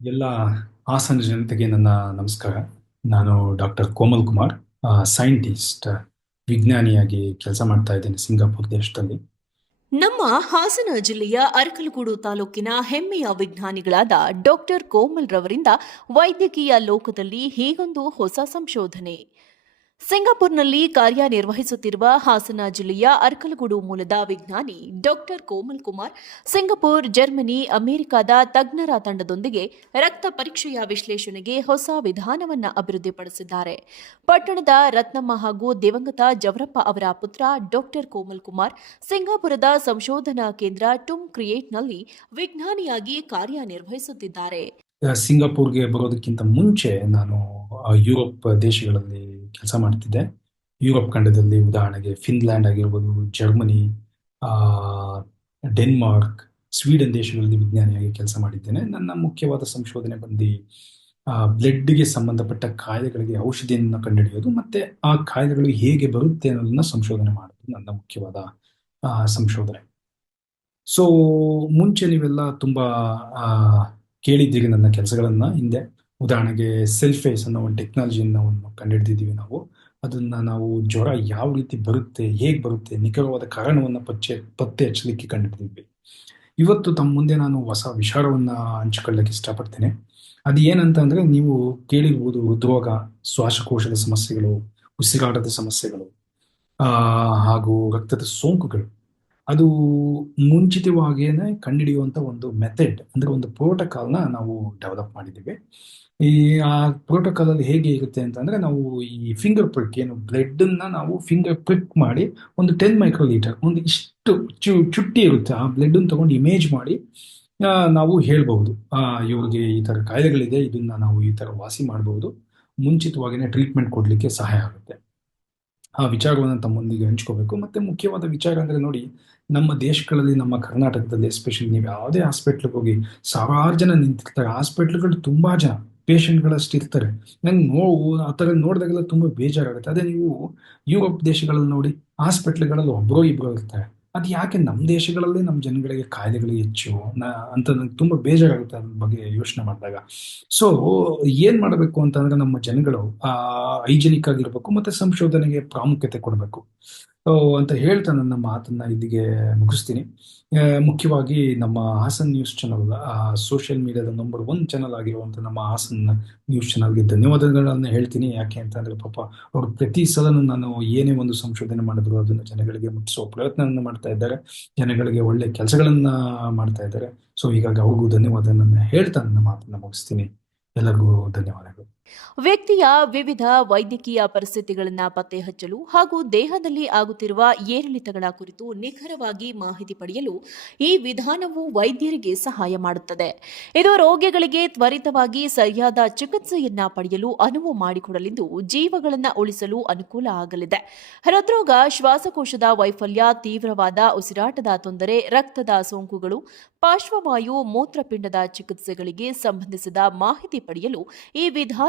ಎಲ್ಲ ಹಾಸನ ಜನತೆಗೆ ನನ್ನ ನಮಸ್ಕಾರ. ನಾನು ಡಾಕ್ಟರ್ ಕೋಮಲ್ ಕುಮಾರ್ ಸೈಂಟಿಸ್ಟ್, ವಿಜ್ಞಾನಿಯಾಗಿ ಕೆಲಸ ಮಾಡ್ತಾ ಇದ್ದೇನೆ ಸಿಂಗಾಪುರ್ ದೇಶದಲ್ಲಿ. ನಮ್ಮ ಹಾಸನ ಜಿಲ್ಲೆಯ ಅರಕಲಗೂಡು ತಾಲೂಕಿನ ಹೆಮ್ಮೆಯ ವಿಜ್ಞಾನಿಗಳಾದ ಡಾಕ್ಟರ್ ಕೋಮಲ್ ರವರಿಂದ ವೈದ್ಯಕೀಯ ಲೋಕದಲ್ಲಿ ಹೀಗೊಂದು ಹೊಸ ಸಂಶೋಧನೆ. ಸಿಂಗಾಪುರ್ನಲ್ಲಿ ಕಾರ್ಯನಿರ್ವಹಿಸುತ್ತಿರುವ ಹಾಸನ ಜಿಲ್ಲೆಯ ಅರ್ಕಲಗೂಡು ಮೂಲದ ವಿಜ್ಞಾನಿ doctor Komal Kumar, Singapore, Germany, ಅಮೆರಿಕದ ತಜ್ಞರ ತಂಡದೊಂದಿಗೆ ರಕ್ತ ಪರೀಕ್ಷೆಯ ವಿಶ್ಲೇಷಣೆಗೆ ಹೊಸ ವಿಧಾನವನ್ನು ಅಭಿವೃದ್ಧಿಪಡಿಸಿದ್ದಾರೆ. ಪಟ್ಟಣದ ರತ್ನಮ್ಮ ಹಾಗೂ ದಿವಂಗತ ಜವರಪ್ಪ ಅವರ ಪುತ್ರ ಡಾಕ್ಟರ್ ಕೋಮಲ್ ಕುಮಾರ್, ಸಿಂಗಾಪುರದ ಸಂಶೋಧನಾ ಕೇಂದ್ರ ಟುಮ್ ಕ್ರಿಯೇಟ್ನಲ್ಲಿ ವಿಜ್ಞಾನಿಯಾಗಿ ಕಾರ್ಯನಿರ್ವಹಿಸುತ್ತಿದ್ದಾರೆ. ಸಿಂಗಾಪುರ್ಗೆ ಬರೋದಕ್ಕಿಂತ ಮುಂಚೆ ನಾನು ಯುರೋಪ್ ದೇಶಗಳಲ್ಲಿ ಕೆಲಸ ಮಾಡ್ತಿದ್ದೆ. ಯುರೋಪ್ ಖಂಡದಲ್ಲಿ ಉದಾಹರಣೆಗೆ ಫಿನ್ಲ್ಯಾಂಡ್ ಆಗಿರ್ಬೋದು, ಜರ್ಮನಿ ಡೆನ್ಮಾರ್ಕ್, ಸ್ವೀಡನ್ ದೇಶಗಳಲ್ಲಿ ವಿಜ್ಞಾನಿಯಾಗಿ ಕೆಲಸ ಮಾಡಿದ್ದೇನೆ. ನನ್ನ ಮುಖ್ಯವಾದ ಸಂಶೋಧನೆ ಬಂದು ಬ್ಲಡ್ಗೆ ಸಂಬಂಧಪಟ್ಟ ಕಾಯಿಲೆಗಳಿಗೆ ಔಷಧಿಯನ್ನು ಕಂಡುಹಿಡಿಯೋದು ಮತ್ತೆ ಆ ಕಾಯಿಲೆಗಳು ಹೇಗೆ ಬರುತ್ತೆ ಅನ್ನೋದನ್ನ ಸಂಶೋಧನೆ ಮಾಡೋದು ನನ್ನ ಮುಖ್ಯವಾದ ಸಂಶೋಧನೆ. ಸೊ ಮುಂಚೆ ನೀವೆಲ್ಲ ತುಂಬಾ ಕೇಳಿದ್ದೀರಿ ನನ್ನ ಕೆಲಸಗಳನ್ನ. ಹಿಂದೆ ಉದಾಹರಣೆಗೆ ಸೆಲ್ಫೇಸ್ ಅನ್ನೋ ಒಂದು ಟೆಕ್ನಾಲಜಿಯನ್ನು ಒಂದು ಕಂಡುಹಿಡಿದಿದ್ದೀವಿ ನಾವು. ಅದನ್ನ ನಾವು ಜ್ವರ ಯಾವ ರೀತಿ ಬರುತ್ತೆ, ಹೇಗೆ ಬರುತ್ತೆ, ನಿಖರವಾದ ಕಾರಣವನ್ನು ಪಚ್ಚೆ, ಪತ್ತೆ ಹಚ್ಚಲಿಕ್ಕೆ ಕಂಡುಹಿಡಿದ್ವಿ ಇವತ್ತು ತಮ್ಮ ಮುಂದೆ ನಾನು ಹೊಸ ವಿಚಾರವನ್ನ ಹಂಚಿಕೊಳ್ಳಕ್ಕೆ ಇಷ್ಟಪಡ್ತೇನೆ. ಅದು ಏನಂತ ಅಂದ್ರೆ ನೀವು ಕೇಳಿರ್ಬೋದು ಹೃದ್ರೋಗ, ಶ್ವಾಸಕೋಶದ ಸಮಸ್ಯೆಗಳು, ಉಸಿರಾಟದ ಸಮಸ್ಯೆಗಳು ಹಾಗೂ ರಕ್ತದ ಸೋಂಕುಗಳು. ಅದು ಮುಂಚಿತವಾಗಿಯೇ ಕಂಡುಹಿಡಿಯುವಂತ ಒಂದು ಮೆಥಡ್ ಅಂದ್ರೆ ಒಂದು ಪ್ರೋಟೋಕಾಲ್ನ ನಾವು ಡೆವಲಪ್ ಮಾಡಿದ್ದೀವಿ. ಈ, ಆ ಪ್ರೋಟೋಕಾಲ್ ಅಲ್ಲಿ ಹೇಗೆ ಇರುತ್ತೆ ಅಂತಂದ್ರೆ ನಾವು ಈ ಫಿಂಗರ್ ಪ್ರಿಕ್ ಏನು ಬ್ಲಡ್ ಅನ್ನ ನಾವು ಫಿಂಗರ್ ಪ್ರಿಕ್ ಮಾಡಿ ಒಂದು ಟೆನ್ ಮೈಕ್ರೋ ಲೀಟರ್ ಒಂದು ಇಷ್ಟು ಚು, ಚುಟ್ಟಿ ಇರುತ್ತೆ, ಆ ಬ್ಲಡ್ ತಗೊಂಡು ಇಮೇಜ್ ಮಾಡಿ ನಾವು ಹೇಳ್ಬಹುದು. ಆ, ಇವ್ರಿಗೆ ಈ ತರ ಕಾಯಿಲೆಗಳಿದೆ, ಇದನ್ನ ನಾವು ಈ ತರ ವಾಸಿ ಮಾಡಬಹುದು. ಮುಂಚಿತವಾಗಿನೇ ಟ್ರೀಟ್ಮೆಂಟ್ ಕೊಡ್ಲಿಕ್ಕೆ ಸಹಾಯ ಆಗುತ್ತೆ. ಆ ವಿಚಾರಗಳನ್ನು ತಮ್ಮೊಂದಿಗೆ ಹಂಚ್ಕೋಬೇಕು. ಮತ್ತೆ ಮುಖ್ಯವಾದ ವಿಚಾರ ಅಂದ್ರೆ ನೋಡಿ, ನಮ್ಮ ದೇಶಗಳಲ್ಲಿ, ನಮ್ಮ ಕರ್ನಾಟಕದಲ್ಲಿ ಎಸ್ಪೆಷಲಿ ನೀವು ಯಾವುದೇ ಹಾಸ್ಪಿಟ್ಲಿಗೆ ಹೋಗಿ ಸಾವಿರಾರು ಜನ ನಿಂತಿರ್ತಾರೆ. ಹಾಸ್ಪಿಟ್ಲ್ಗಳು ತುಂಬಾ ಜನ ಪೇಷಂಟ್ಗಳಷ್ಟು ಇರ್ತಾರೆ. ನಂಗೆ ನೋವು, ಆ ಥರ ನೋಡಿದಾಗೆಲ್ಲ ತುಂಬ ಬೇಜಾರಾಗುತ್ತೆ. ಅದೇ ನೀವು ಯುರೋಪ್ ದೇಶಗಳಲ್ಲಿ ನೋಡಿ ಹಾಸ್ಪಿಟ್ಲ್ಗಳಲ್ಲಿ ಒಬ್ಬರೋ ಇಬ್ಬರೋ ಇರ್ತಾರೆ. ಅದು ಯಾಕೆ ನಮ್ಮ ದೇಶಗಳಲ್ಲಿ ನಮ್ಮ ಜನಗಳಿಗೆ ಕಾಯಿಲೆಗಳು ಹೆಚ್ಚು? ಅಂತ ನನಗೆ ತುಂಬಾ ಬೇಜಾರಾಗುತ್ತೆ ಅದ್ರ ಬಗ್ಗೆ ಯೋಚನೆ ಮಾಡಿದಾಗ. ಸೊ ಏನ್ ಮಾಡಬೇಕು ಅಂತಂದ್ರೆ ನಮ್ಮ ಜನಗಳು ಹೈಜೆನಿಕ್ ಆಗಿರ್ಬೇಕು ಮತ್ತೆ ಸಂಶೋಧನೆಗೆ ಪ್ರಾಮುಖ್ಯತೆ ಕೊಡಬೇಕು. ಅಂತ ಹೇಳ್ತಾ ನನ್ನ ಮಾತನ್ನ ಇಲ್ಲಿಗೆ ಮುಗಿಸ್ತೀನಿ. ಮುಖ್ಯವಾಗಿ ನಮ್ಮ ಹಾಸನ್ ನ್ಯೂಸ್ ಚಾನಲ್ ಸೋಷಿಯಲ್ ಮೀಡಿಯಾದ ನಂಬರ್ ಒನ್ ಚಾನಲ್ ಆಗಿರುವಂತ ನಮ್ಮ ಹಾಸನ್ ನ್ಯೂಸ್ ಚಾನಲ್ಗೆ ಧನ್ಯವಾದಗಳನ್ನ ಹೇಳ್ತೀನಿ. ಯಾಕೆ ಅಂತಂದ್ರೆ ಪಾಪ ಅವರು ಪ್ರತಿ ಸಲನೂ ನಾನು ಏನೇ ಒಂದು ಸಂಶೋಧನೆ ಮಾಡಿದ್ರು ಅದನ್ನು ಜನಗಳಿಗೆ ಮುಟ್ಟಿಸುವ ಪ್ರಯತ್ನವನ್ನು ಮಾಡ್ತಾ ಇದ್ದಾರೆ. ಜನಗಳಿಗೆ ಒಳ್ಳೆ ಕೆಲಸಗಳನ್ನ ಮಾಡ್ತಾ ಇದ್ದಾರೆ. ಸೊ ಹೀಗಾಗಿ ಅವ್ರಿಗೂ ಧನ್ಯವಾದಗಳನ್ನ ಹೇಳ್ತಾ ನನ್ನ ಮಾತನ್ನ ಮುಗಿಸ್ತೀನಿ. ಎಲ್ಲರಿಗೂ ಧನ್ಯವಾದಗಳು. ವ್ಯಕ್ತಿಯ ವಿವಿಧ ವೈದ್ಯಕೀಯ ಪರಿಸ್ಥಿತಿಗಳನ್ನು ಪತ್ತೆ ಹಚ್ಚಲು ಹಾಗೂ ದೇಹದಲ್ಲಿ ಆಗುತ್ತಿರುವ ಏರಿಳಿತಗಳ ಕುರಿತು ನಿಖರವಾಗಿ ಮಾಹಿತಿ ಪಡೆಯಲು ಈ ವಿಧಾನವು ವೈದ್ಯರಿಗೆ ಸಹಾಯ ಮಾಡುತ್ತದೆ. ಇದು ರೋಗಿಗಳಿಗೆ ತ್ವರಿತವಾಗಿ ಸರಿಯಾದ ಚಿಕಿತ್ಸೆಯನ್ನ ಪಡೆಯಲು ಅನುವು ಮಾಡಿಕೊಡಲಿದ್ದು ಜೀವಗಳನ್ನು ಉಳಿಸಲು ಅನುಕೂಲ ಆಗಲಿದೆ. ಹೃದ್ರೋಗ, ಶ್ವಾಸಕೋಶದ ವೈಫಲ್ಯ, ತೀವ್ರವಾದ ಉಸಿರಾಟದ ತೊಂದರೆ, ರಕ್ತದ ಸೋಂಕುಗಳು, ಪಾರ್ಶ್ವವಾಯು ಮೂತ್ರಪಿಂಡದ ಚಿಕಿತ್ಸೆಗಳಿಗೆ ಸಂಬಂಧಿಸಿದ ಮಾಹಿತಿ ಪಡೆಯಲು ಈ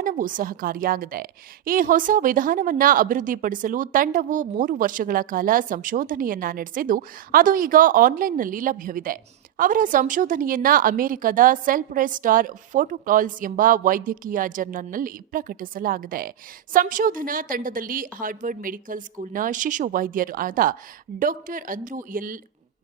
ವಿಧಾನವು ಸಹಕಾರಿಯಾಗಿದೆ. ಈ ಹೊಸ ವಿಧಾನವನ್ನ ಅಭಿವೃದ್ಧಿಪಡಿಸಲು ತಂಡವು ಮೂರು ವರ್ಷಗಳ ಕಾಲ ಸಂಶೋಧನೆಯನ್ನ ನಡೆಸಿದ್ದು, ಅದು ಈಗ ಆನ್ಲೈನ್ನಲ್ಲಿ ಲಭ್ಯವಿದೆ. ಅವರ ಸಂಶೋಧನೆಯನ್ನ ಅಮೆರಿಕದ ಸೆಲ್ಪ್ರೆಸ್ ಸ್ಟಾರ್ ಫೋಟೋಕಾಲ್ಸ್ ಎಂಬ ವೈದ್ಯಕೀಯ ಜರ್ನಲ್ನಲ್ಲಿ ಪ್ರಕಟಿಸಲಾಗಿದೆ. ಸಂಶೋಧನಾ ತಂಡದಲ್ಲಿ ಹಾರ್ವರ್ಡ್ ಮೆಡಿಕಲ್ ಸ್ಕೂಲ್ನ ಶಿಶು ವೈದ್ಯರು ಆದ ಡಾಕ್ಟರ್ ಅಂದ್ರೂ ಎಲ್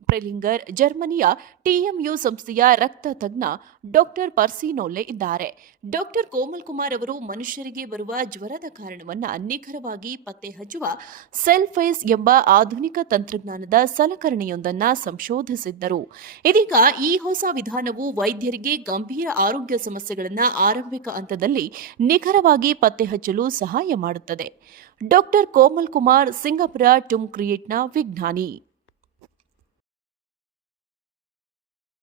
ಪ್ರೆಲಿಂಗರ್ ಜರ್ಮನಿಯ ಟಿಎಂಯು ಸಂಸ್ಥೆಯ ರಕ್ತ ತಜ್ಞ ಡಾಕ್ಟರ್ ಪರ್ಸಿನೋಲೆ ಇದ್ದಾರೆ. ಡಾಕ್ಟರ್ ಕೋಮಲ್ ಕುಮಾರ್ ಅವರು ಮನುಷ್ಯರಿಗೆ ಬರುವ ಜ್ವರದ ಕಾರಣವನ್ನು ನಿಖರವಾಗಿ ಪತ್ತೆ ಹಚ್ಚುವ ಸೆಲ್ಫೈಸ್ ಎಂಬ ಆಧುನಿಕ ತಂತ್ರಜ್ಞಾನದ ಸಲಕರಣೆಯೊಂದನ್ನ ಸಂಶೋಧಿಸಿದ್ದರು. ಇದೀಗ ಈ ಹೊಸ ವಿಧಾನವು ವೈದ್ಯರಿಗೆ ಗಂಭೀರ ಆರೋಗ್ಯ ಸಮಸ್ಯೆಗಳನ್ನು ಆರಂಭಿಕ ಹಂತದಲ್ಲಿ ನಿಖರವಾಗಿ ಪತ್ತೆ ಹಚ್ಚಲು ಸಹಾಯ ಮಾಡುತ್ತದೆ. ಡಾಕ್ಟರ್ ಕೋಮಲ್ ಕುಮಾರ್ ಸಿಂಗಾಪುರ ಟುಮ್ ಕ್ರಿಯೇಟ್ನ ವಿಜ್ಞಾನಿ.